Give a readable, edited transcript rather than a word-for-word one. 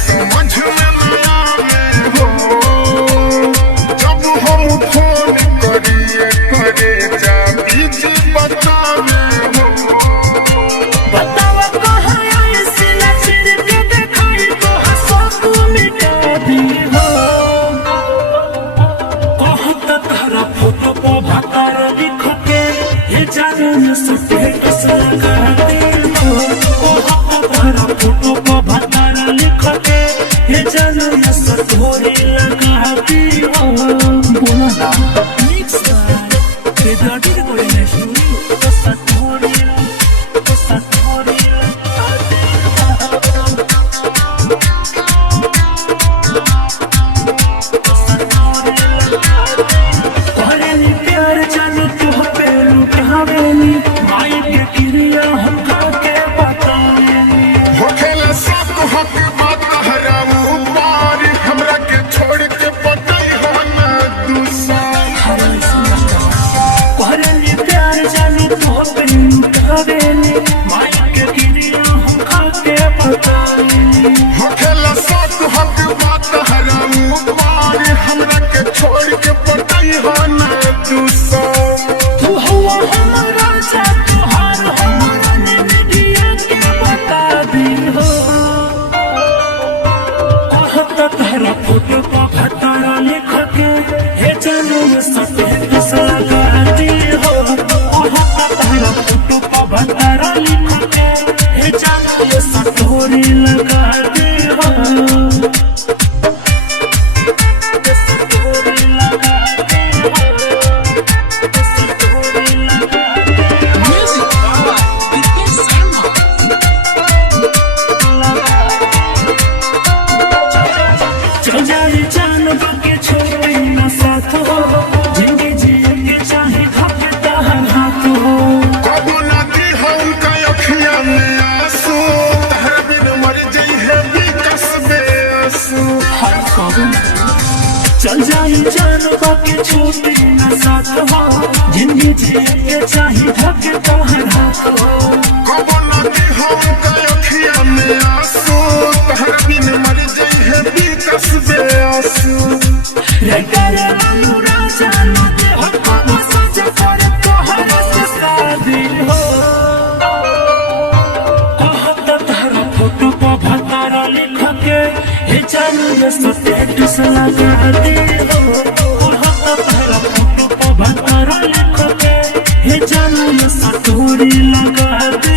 समझ में न आवे हो जब हम फोन करिए करे जा बीजी बतावे हो। बतावा कहाँ ऐसे नजर के दिखाई तो हंसो तू मिटा दी हो। कहत तारा फोटो पर भतार लिख के ये जाने में स्टेटस लगा दे हो। कहत तारा फोटो पर भतार लिख के ये जाने में स्टोरी लगा दी हो। बोला ना मिक्स के दादी को ले शुरू तो स्टोरी प्यार जाने तू पे लुटावेली माई के क्रिया हम के बतावेली होखेला सब हक बात हराऊ पार हमरा के छोड़ के पटई हो ना दूसर। कहली प्यार जाने तू पे लुटावेली माई के क्रिया हम के बतावेली होखेला सब हक बात हराऊ पार हमरा के छोड़ के पटई हो ना दूसर। तू हुआ हमारा जा तुहार हमारा ने मीडिया के बता दी हो। कहत तारा फोटो पर भतारा लिख के हे जानो में स्टेटस लगा दी हो। कहत तारा फोटो पर भतारा लिख के हे जानो में स्टोरी लगा दी हो। स्टोरी लगा दी हो। स्टोरी लगा चल जाए जान के छोड़े न साथ हो जिंदगी जिए के चाहे धपता हाथ हो। कबू नदी हम का अखिया में आंसू तहरा बिन मर जई है विकस बेआंसू। चल जाए जान के छोड़े न साथ हो जिंदगी जिए के चाहे धपता हाथ हो। कबू नदी हम का अखिया में आंसू तहरा बिन मर जई है विकस बेआंसू। रे करे लालू राजा न दे हो कब सज कर तोहर से शादी हो। कहत तारा फोटो पर भतारा लिख के हे जानो में स्टेटस लगा दे हो। कहत तारा फोटो पर भतारा लिख के हे जानो में स्टोरी लगा दे